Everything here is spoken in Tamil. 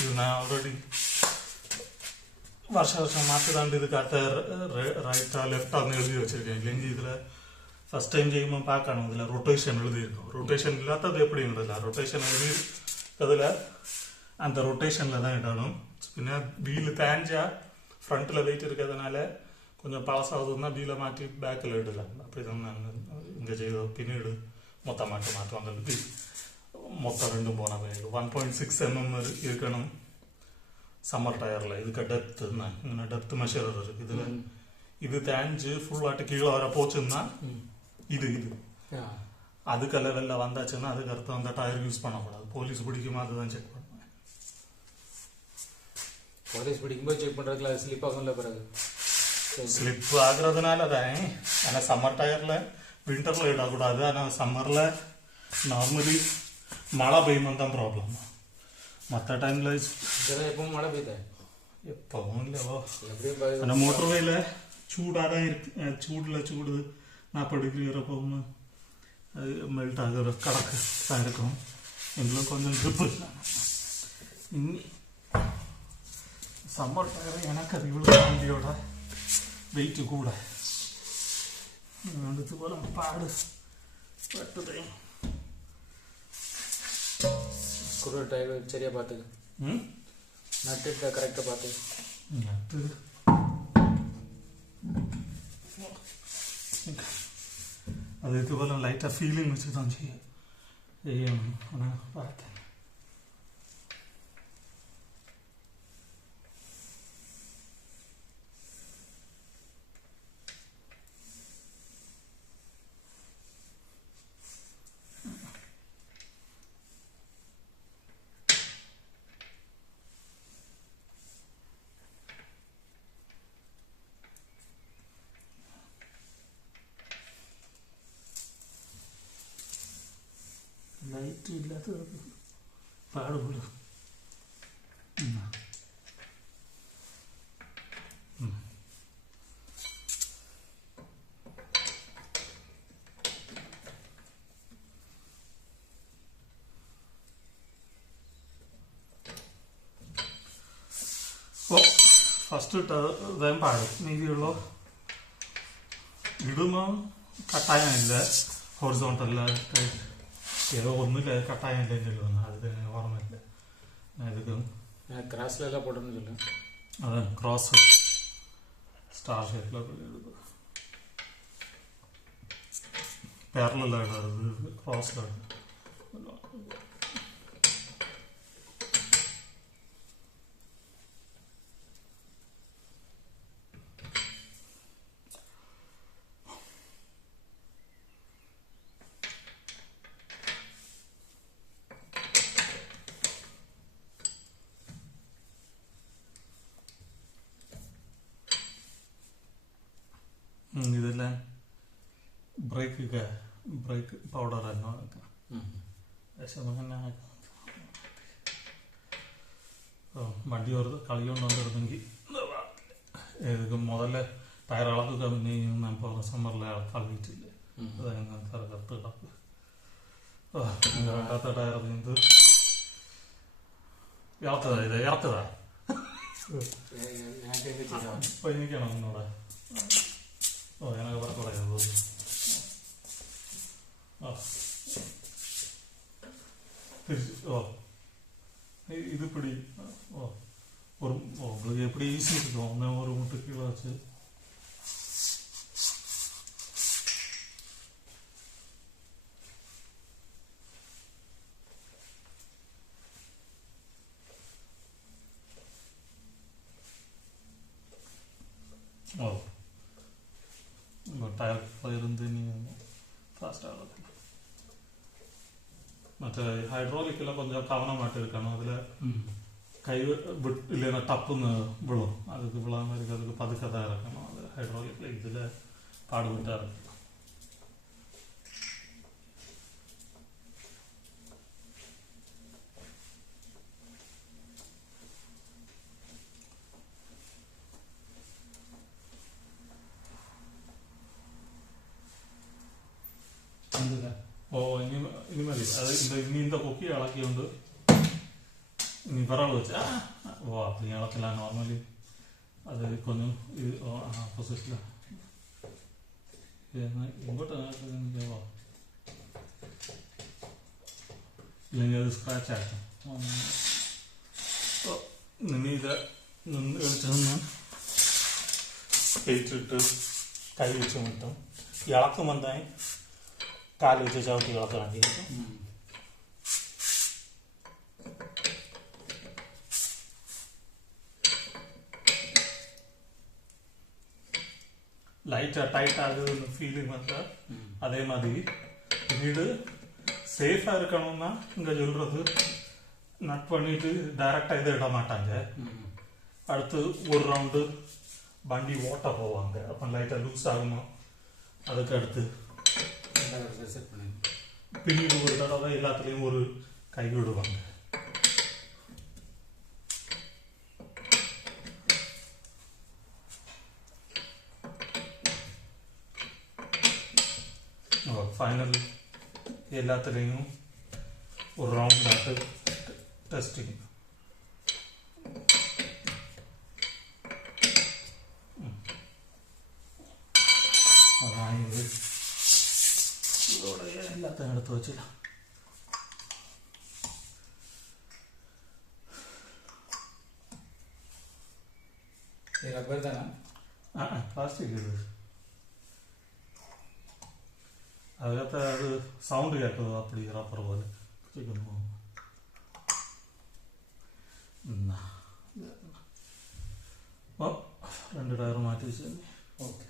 ഇത് ഞാൻ ഓൾറെഡി വർഷം മാറ്റിതാണ്ട് ഇത് കറക്റ്റ് റൈറ്റാ ലെഫ്റ്റാന്ന് എഴുതി വെച്ചിരിக்கேன். ഇല്ലെങ്കിൽ ഇതിൽ ஃபர்ஸ்ட் டைம் ചെയ്യുമ്പോൾ பார்க்கணும் இதில் ரொட்டேஷன் எழுதியிருக்கும். ரொட்டேஷன் இல்லாதது எப்படி இருந்ததில்ல, ரொட்டேஷன் எழுதி அதில் அந்த ரொட்டேஷனில் தான் இடணும். പിന്നെ വീല് തേഞ്ചാ ഫ്രണ്ടിൽ വെയിറ്റ് இருக்கிறதுனால கொஞ்சம் பழசாகுதுன்னா வீலை மாற்றி பேக்கில் இடலாம். அப்படி தான் நான் இங்கே செய்தோம். பின்னீடு மொத்தம் மாற்றுவாங்க. இது மொத்தம் ரெண்டும் போனால் 1.6 mm இருக்கணும் சம்மர் டயரில். இதுக்கு டெப்த்து இங்கே டெப்த்து மெஷரர் இருக்குது. இதில் இது தேஞ்சு ஃபுல்லாட்டு கீழே வர போச்சுன்னா இது அதுக்கு லெவலில் வந்தாச்சுன்னா அதுக்கு அர்த்தம் அந்த டயர் யூஸ் பண்ணக்கூடாது. போலீஸ் பிடிக்குமா அதுதான் செக் பண்ணுவேன். போலீஸ் பிடிக்கும்போது செக் பண்ணுறதுல ஸ்லிப் ஆகும்ல பிறகு ஸ்லிப் ஆகுறதுனால தான். ஆனால் சம்மர் டயரில் விண்டரில் இடக்கூடாது. ஆனால் சம்மரில் நார்மலி மழை பெய்யும்போது தான் ப்ராப்ளம். மற்ற டைமில் எப்பவும் மழை பெய்யுது எப்பவும் இல்லைவோ. அந்த மோட்டர் வேல சூடாக தான் இருக்கு. சூடு 40 டிகிரி வரை போகும்போது அது மெல்ட் ஆகிற கடக்கு தான் இருக்கும். எங்களுக்கு கொஞ்சம் ட்ரிப்பு இன்னி சம்மர் டயர் எனக்கு அது இவ்வளோ வண்டியோட வெயிட்டு கூட இது போல பாடு பட்டுது. ஸ்க்ரூ டயர் சரியாக பார்த்துக்க, நட்டு கரெக்டாக பார்த்து நட்டு அது இது போல லைட்டாக ஃபீலிங் வச்சு தான் செய்யணும். ஆனால் பார்த்தேன் ലൈറ്റ് ഇല്ലാത്ത പാടുള്ളൂ. ഫസ്റ്റ് ഇതായും പാടും. മീതിയുള്ള ഇടുമ്പോൾ കട്ടായമില്ല, ഹൊറിസോണ്ടല്ല ஏதோ ஒன்றும் கட்டாயம் இல்லைன்னு சொல்லுவாங்க. அது எனக்கு ஓரமில்லை. இதுக்கு கிராஸில் எல்லாம் போட்டோம்னு சொல்லு. அதான் கிராஸ் ஸ்டார் ஷேப்பில் எடுக்கும். பேரலில் இடாது, கிராஸில் இடும். ഇതെല്ലാം ബ്രേക്ക് പൗഡർ തന്നെ വണ്ടി ഒരു കളി കൊണ്ടുവന്നിരുന്നെങ്കിൽ ഇത് മുതലേ ടയർ ഇളക്കുക. പിന്നെ ഞാൻ പോകുന്ന സമ്മറിലെ കളഞ്ഞിട്ടില്ലേ, അത് കറുത്ത് കിടക്കുക. വേണ്ടാത്ത ടയർ ഇത് ഇറത്തതാ ഇപ്പൊ എനിക്കാണോ നിന്നോടെ எனக்கு வரக்கூடாது. இது இப்படி ஒரு உங்களுக்கு எப்படி ஈஸி இருக்கும். ஒன்று ஒரு முட்டு கீழே வச்சு ടയർ ഇருந்து ஃபாஸ்ட்டாக மற்ற ஹைட்ராலிக்கில் கொஞ்சம் கவனமாட்டு இருக்கணும். அதில் கை இல்லைன்னா டப்புன்னு விழும். அதுக்கு விழாமல் இருக்கிறதுக்கு பதுக்க தான் இருக்கணும். அது ஹைட்ராலிக்கில் இதில் பாடுபட்டாக இருக்கு. ഇനി മതി. അത് ഇനി കൊക്കി ഇളക്കിക്കൊണ്ട് ഇനി വിറവ് വെച്ച് ഓ അപ്പം ഇളക്കില്ല നോർമലി അത് കൊഞ്ഞും ഇത് പൊസിഷനിലാണ് ഇങ്ങോട്ട് ചെയ്യോ ഇല്ലെങ്കിൽ അത് സ്ക്രാച്ച് ആക്കും ഇനി ഇത് എടുത്ത് നിന്ന് കഴിച്ചിട്ട് കൈ വെച്ച് മുട്ടും ഇളക്കുമ്പോൾ എന്തായി കാല് വെച്ച് ചവിട്ടി ഇളക്കാൻ വേണ്ടിയിരിക്കും லைட்டாக டைட் ஆகுதுன்னு ஃபீலிங் வந்தால் அதே மாதிரி வீடு சேஃபாக இருக்கணும்னா இங்கே சொல்கிறது நட் பண்ணிட்டு டைரெக்டாக இதை இட மாட்டாங்க அடுத்து ஒரு ரவுண்டு வண்டி ஓட்ட போவாங்க அப்போ லைட்டாக லூஸ் ஆகுமா அதுக்கு அடுத்து பின்னீடு ஒரு தடவை எல்லாத்துலேயும் ஒரு கை விடுவாங்க ഫൈനൽ എല്ലാത്തിലെയും ഒരു റൗണ്ടിനകത്ത് ടെസ്റ്റിങ് അതായത് ഇതോടെ എല്ലാത്തിനും എടുത്ത് വെച്ചില്ല റബ്ബർ തന്നെ പ്ലാസ്റ്റിക് ഇത് അതിനകത്ത് അത് സൗണ്ട് കേൾക്കുന്നത് അപ്പടി റബ്ബർ പോലെ അപ്പോൾ 2 ടയർ മാറ്റി വെച്ച് ഓക്കെ